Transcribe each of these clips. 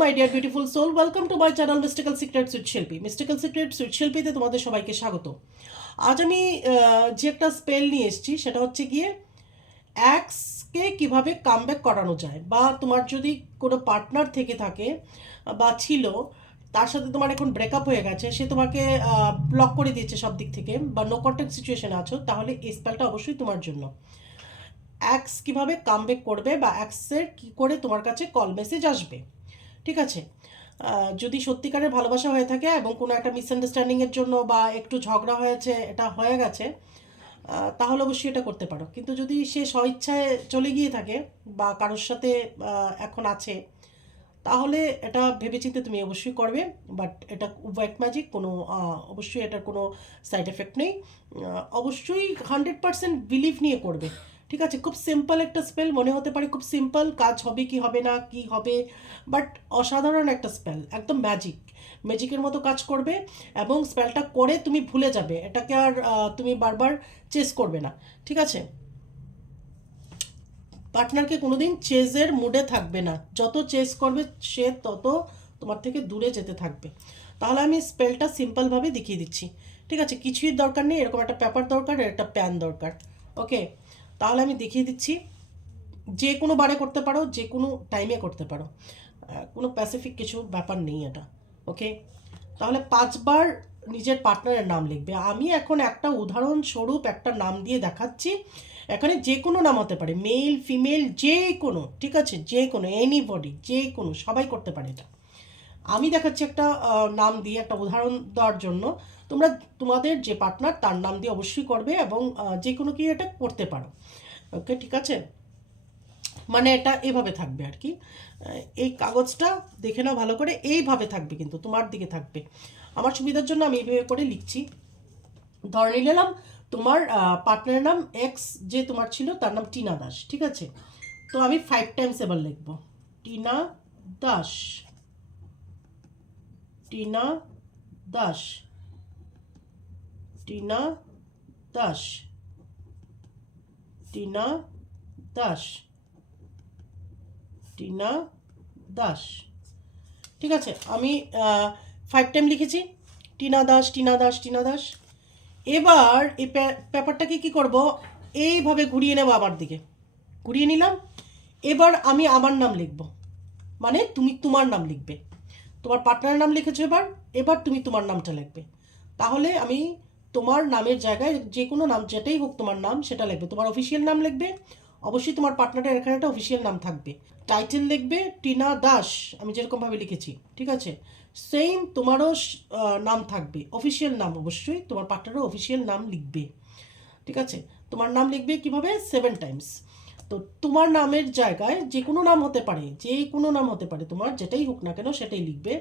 My dear beautiful soul, welcome to my channel mystical secrets with Shilpi. Mystical secrets with শিল্পীতে তোমাদের সবাইকে স্বাগত। আজ আমি যে একটা স্পেল নিয়ে এসেছি সেটা হচ্ছে গিয়ে অ্যাক্সকে কিভাবে কামব্যাক করানো যায়, বা তোমার যদি কোনো পার্টনার থেকে থাকে বা ছিল, তার সাথে তোমার এখন ব্রেকআপ হয়ে গেছে, সে তোমাকে ব্লক করে দিয়েছে সব দিক থেকে, বা নো কন্ট্যাক্ট সিচুয়েশনে আছো, তাহলে এই স্পেলটা অবশ্যই তোমার জন্য। অ্যাক্স কিভাবে কামব্যাক করবে বা অ্যাক্সের কি করে তোমার কাছে কল মেসেজ আসবে, ঠিক আছে? যদি সত্যিকারের ভালোবাসা হয়ে থাকে এবং কোনো একটা মিসআন্ডারস্ট্যান্ডিংয়ের জন্য বা একটু ঝগড়া হয়েছে, এটা হয়ে গেছে, তাহলে অবশ্যই এটা করতে পারো। কিন্তু যদি সে স্বইচ্ছায় চলে গিয়ে থাকে বা কারোর সাথে এখন আছে, তাহলে এটা ভেবেচিন্তে তুমি অবশ্যই করবে। বাট এটা হোয়াইট ম্যাজিক, কোনো অবশ্যই এটার কোনো সাইড এফেক্ট নেই। অবশ্যই 100% বিলিভ নিয়ে করবে, ঠিক আছে? খুব সিম্পল একটা স্পেল মনে হতে পারে, খুব সিম্পল, কাজ হবে কি হবে না কি হবে, বাট অসাধারণ একটা স্পেল, একদম ম্যাজিকের মতো কাজ করবে। এবং স্পেলটা করে তুমি ভুলে যাবে, এটাকে আর তুমি বারবার চেস করবে না, ঠিক আছে? পার্টনারকে কোনোদিন চেজের মুডে থাকবে না, যত চেজ করবে সে তত তোমার থেকে দূরে যেতে থাকবে। তাহলে আমি স্পেলটা সিম্পলভাবে দেখিয়ে দিচ্ছি, ঠিক আছে? কিছুই দরকার নেই, এরকম একটা পেপার দরকার আর একটা প্যান দরকার। ওকে, তাহলে আমি দেখিয়ে দিচ্ছি। যে কোনো বারে করতে পারো, যে কোনো টাইমে করতে পারো, কোনো প্যাসিফিক কিছু ব্যাপার নেই এটা। ওকে, তাহলে 5বার নিজের পার্টনারের নাম লিখবে। আমি এখন একটা উদাহরণস্বরূপ একটা নাম দিয়ে দেখাচ্ছি। এখানে যে কোনো নাম হতে পারে, মেল ফিমেল যে কোনো, ঠিক আছে? যে কোনো, এনিবডি, যে কোনো, সবাই করতে পারে এটা। আমি দেখাচ্ছি একটা নাম দিয়ে, একটা উদাহরণ দেওয়ার জন্য। তোমরা তোমাদের যে পার্টনার তার নাম দিয়ে অবশ্যই করবে, এবং যে কোনো কি এটা করতে পারো। ওকে, ঠিক আছে? মানে এটা এভাবে থাকবে আর কি। এই কাগজটা দেখে নাও ভালো করে, এইভাবে থাকবে, কিন্তু তোমার দিকে থাকবে। আমার সুবিধার জন্য আমি এইভাবে করে লিখছি। ধরে নিলাম তোমার পার্টনারের নাম এক্স, যে তোমার ছিল, তার নাম টিনা দাস, ঠিক আছে? তো আমি 5 টাইমস এবার লিখব, টিনা দাস, টিনা দাস, টিনা দাস, টিনা দাস, টিনা দাস, ঠিক আছে? আমি 5 টাইম লিখেছি, টিনা দাস, টিনা দাস, টিনা দাস। এবার এই পেপারটাকে কি করব, এইভাবে ঘুরিয়ে নেব, আমার দিকে ঘুরিয়ে নিলাম। এবার আমি আমার নাম লিখব, মানে তুমি তোমার নাম লিখবে। তোমার পার্টনারের নাম লিখেছো, এবার এবার তুমি তোমার নামটা লিখবে। তাহলে আমি তোমার নামের জায়গায় যে কোনো নাম, যেটাই হোক তোমার নাম, সেটা লিখবে। তোমার অফিসিয়াল নাম লিখবে, অবশ্যই তোমার পার্টনারের এখানে একটা অফিসিয়াল নাম থাকবে। টাইটেল লিখবে টিনা দাস, আমি যেরকমভাবে লিখেছি, ঠিক আছে? সেম তোমারও নাম থাকবে, অফিসিয়াল নাম, অবশ্যই তোমার পার্টনারও অফিসিয়াল নাম লিখবে, ঠিক আছে? তোমার নাম লিখবে কিভাবে, 7 টাইমস। তো তোমার নামের জায়গায় যে কোনো নাম হতে পারে, যে কোনো নাম হতে পারে, তোমার যেটাই হোক না কেন সেটাই লিখবে।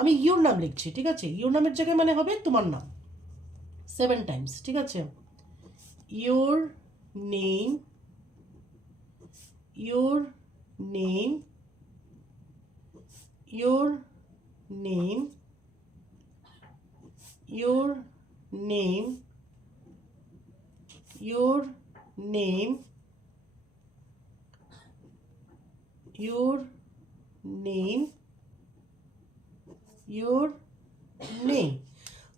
আমি ইউর নাম লিখছি, ঠিক আছে? ইউর নামের জায়গায় মানে হবে তোমার নাম, 7 টাইমস, ঠিক আছে? Your name, your name, your name, your name, your name, your name, your name.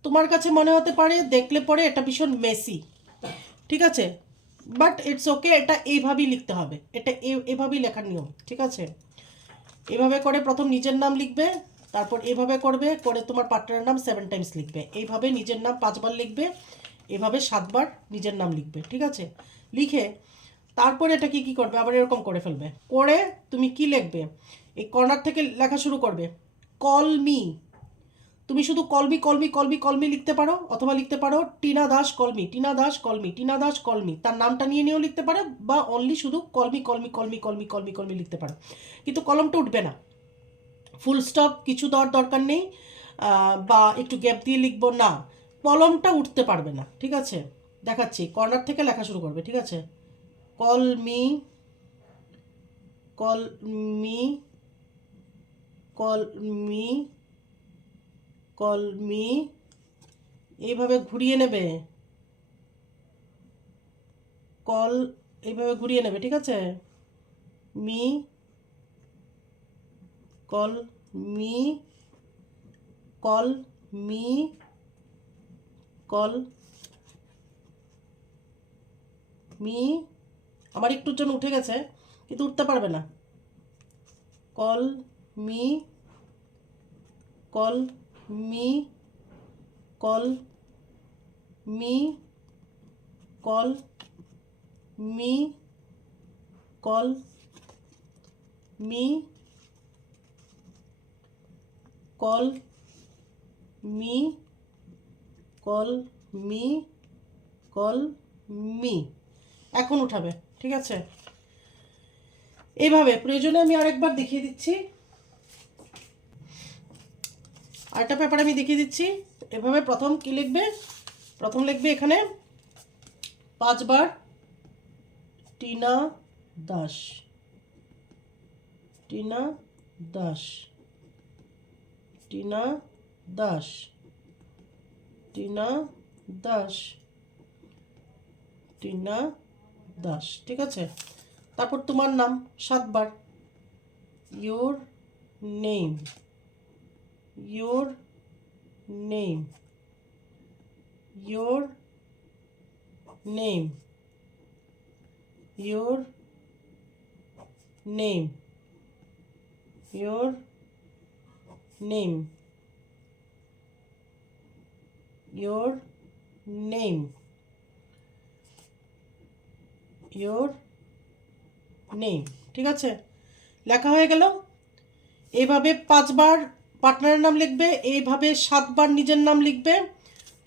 তোমার কাছে মনে হতে পারে দেখলে পরে এটা ভীষণ মেসি, ঠিক আছে? বাট ইটস ওকে, এটা এইভাবেই লিখতে হবে, এটা এভাবেই লেখার নিয়ম, ঠিক আছে? এভাবে করে প্রথম নিজের নাম লিখবে, তারপর এভাবে করবে, করে তোমার পার্টনারের নাম 7 টাইমস লিখবে, এইভাবে নিজের নাম 5বার লিখবে, এভাবে 7বার নিজের নাম লিখবে, ঠিক আছে? লিখে তারপরে এটা কি করবে, আবার এরকম করে ফেলবে, করে তুমি কি লিখবে, এই কর্নার থেকে লেখা শুরু করবে, কল মি। তুমি শুধু কলমি কলমি কলমি কলমি লিখতে পারো, অথবা লিখতে পারো টিনা দাস কলমি, টিনা দাস কলমি, টিনা দাস কলমি, তার নামটা নিয়ে নিয়েও লিখতে পারো, বা অনলি শুধু কলমি কলমি কলমি কলমি কলমি কলমি লিখতে পারো। কিন্তু কলমটা উঠবে না, ফুল স্টপ কিছু দেওয়ার দরকার নেই, বা একটু গ্যাপ দিয়ে লিখবো না, কলমটা উঠতে পারবে না, ঠিক আছে? দেখাচ্ছি, কর্নার থেকে লেখা শুরু করবে, ঠিক আছে? কলমি, কলমি, কলমি, কলমি, এইভাবে ঘুরিয়ে নেবে, কল, এইভাবে ঘুরিয়ে নেবে, ঠিক আছে? Me, call me call me call me, আমার একটুর জন্য উঠে গেছে কিন্তু উঠতে পারবে না। Call me call me call me call me call me call me call me call me. এখন উঠাবে, ঠিক আছে? এইভাবে প্রয়োজনে আমি আরেকবার দেখিয়ে দিচ্ছি, আরেকটা পেপার আমি দেখিয়ে দিচ্ছি। এভাবে প্রথম কি লিখবে, প্রথম লিখবে এখানে 5 বার টিনা দাস, টিনা দাস, টিনা দাস, টিনা দাস, টিনা দাস, ঠিক আছে? তারপর তোমার নাম 7 বার, your name, your name, your name, your name, your name, your name, your name, ঠিক আছে? লেখা হয়ে গেল। এইভাবে 5 বার পার্টনারের নাম লিখবে, এইভাবে 7 বার নিজের নাম লিখবে।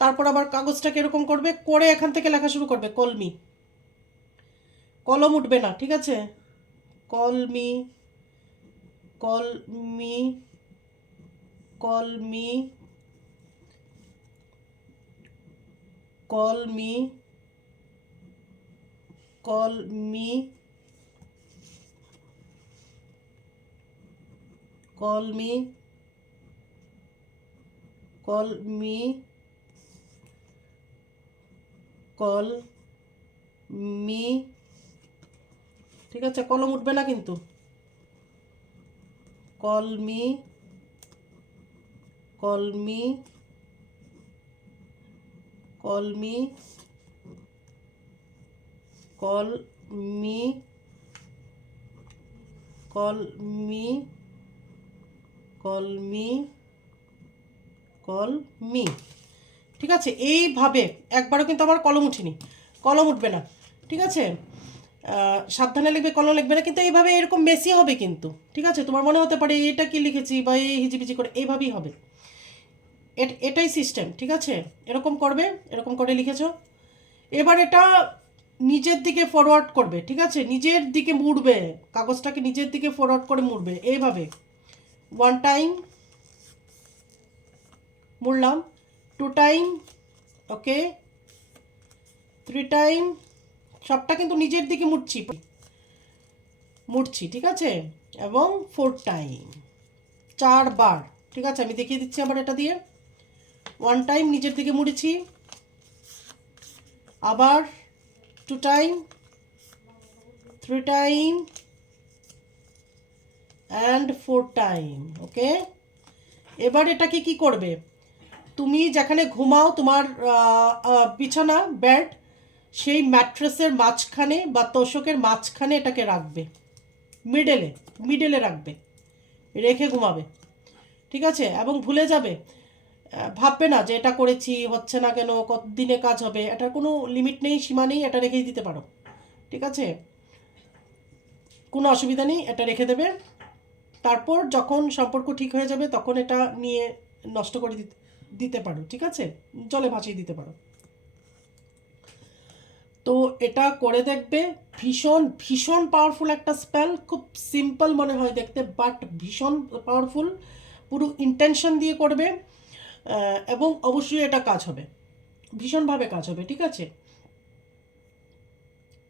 তারপর আবার কাগজটাকে এরকম করবে, করে এখান থেকে লেখা শুরু করবে কলমি, কলম উঠবে না, ঠিক আছে? কলমি কলমি কলমি কলমি কলমি কলমি কলমি কলমি, ঠিক আছে? কলম উঠবে না কিন্তু। কলমি কলমি কলমি কলমি কলমি কলমি কলমি, ঠিক আছে? এইভাবে একবারও কিন্তু আমার কলম উঠিনি, কলম উঠবে না, ঠিক আছে? সাবধানে লিখবে, কলম লিখবে না কিন্তু। এইভাবে এরকম মেসি হবে কিন্তু, ঠিক আছে? তোমার মনে হতে পারে এটা কি লিখেছি বা এই হিজিবিজি করে, এইভাবেই হবে। এটাই সিস্টেম, ঠিক আছে? এরকম করবে, এরকম করে লিখেছো। এবার এটা নিজের দিকে ফরওয়ার্ড করবে, ঠিক আছে? নিজের দিকে মুড়বে, কাগজটাকে নিজের দিকে ফরওয়ার্ড করে মুড়বে এইভাবে। 1 টাইম মুড়লাম, 2 টাইম, ওকে, 3 টাইম, সবটা কিন্তু নিজের দিকে মুড়ছি, ঠিক আছে? এবং 4 টাইম, 4 বার, ঠিক আছে? আমি দেখিয়ে দিচ্ছি আবার এটা দিয়ে। 1 টাইম নিজের দিকে মুড়েছি, আবার 2 টাইম, 3 টাইম অ্যান্ড 4 টাইম, ওকে? এবার এটাকে কি করবে, তুমি যেখানে ঘুমাও তোমার বিছানা বেড, সেই ম্যাট্রেসের মাঝখানে বা তোষকের মাঝখানে এটাকে রাখবে, মিডলে রাখবে, রেখে ঘুমাবে, ঠিক আছে? এবং ভুলে যাবে, ভাববে না যে এটা করেছি হচ্ছে না কেন, কত দিনে কাজ হবে, এটার কোনো লিমিট নেই, সীমা নেই, এটা রেখেই দিতে পারো, ঠিক আছে? কোনো অসুবিধা নেই, এটা রেখে দেবে। তারপর যখন সম্পর্ক ঠিক হয়ে যাবে তখন এটা নিয়ে নষ্ট করে দিতে পারো, ঠিক আছে? জলে ভাসিয়ে দিতে পারো। তো এটা করে দেখবে, ভীষণ ভীষণ পাওয়ারফুল একটা স্পেল। খুব সিম্পল মনে হয় দেখতে, বাট ভীষণ পাওয়ারফুল। পুরো ইন্টেনশন দিয়ে করবে এবং অবশ্যই এটা কাজ হবে, ভীষণভাবে কাজ হবে, ঠিক আছে?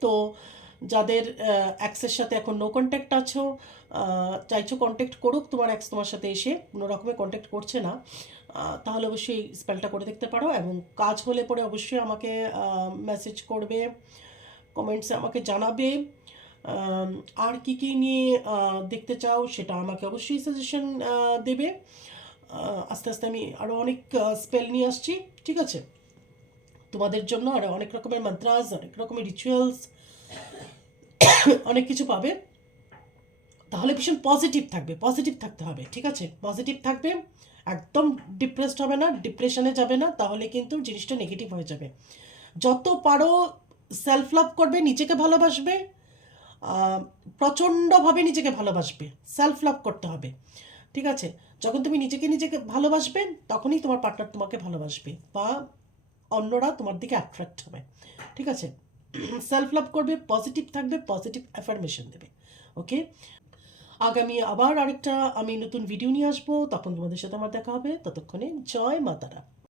তো যাদের অ্যাক্সের সাথে এখন নো কন্ট্যাক্ট আছো, চাইছো কন্ট্যাক্ট করুক তোমার অ্যাক্স তোমার সাথে এসে, কোনো রকমে কন্ট্যাক্ট করছে না, তাহলে অবশ্যই স্পেলটা করে দেখতে পারো। এবং কাজ হলে পরে অবশ্যই আমাকে মেসেজ করবে, কমেন্টসে আমাকে জানাবে। আম, আর কি কি নিয়ে দেখতে চাও সেটা আমাকে অবশ্যই সাজেশন দেবে। আস্তে আস্তে আমি আরও অনেক স্পেল নিয়ে আসছি, ঠিক আছে, তোমাদের জন্য। আর অনেক রকমের মন্ত্রাস, অনেক রকমের রিচুয়ালস, অনেক কিছু পাবে। তাহলে ভীষণ পজিটিভ থাকবে, পজিটিভ থাকতে হবে, ঠিক আছে, পজিটিভ থাকবে, একদম ডিপ্রেসড হবে না, ডিপ্রেশনে যাবে না, তাহলে কিন্তু জিনিসটা নেগেটিভ হয়ে যাবে। যত পারো সেলফ লাভ করবে, নিজেকে ভালোবাসবে, আহ, প্রচণ্ডভাবে নিজেকে ভালোবাসবে, সেলফ লাভ করতে হবে, ঠিক আছে। যখন তুমি নিজেকে ভালোবাসবে, তখনই তোমার পার্টনার তোমাকে ভালোবাসবে, বা অন্যরা তোমার দিকে অ্যাট্রাক্ট হবে, ঠিক আছে। সেলফ লাভ করবে, পজিটিভ থাকবে, পজিটিভ অ্যাফার্মেশন দেবে। ওকে, আগামী আবার আরেকটা আমি নতুন ভিডিও নিয়ে আসবো, তখন তোমাদের সাথে আমার দেখা হবে। ততক্ষণে জয় মাতারা।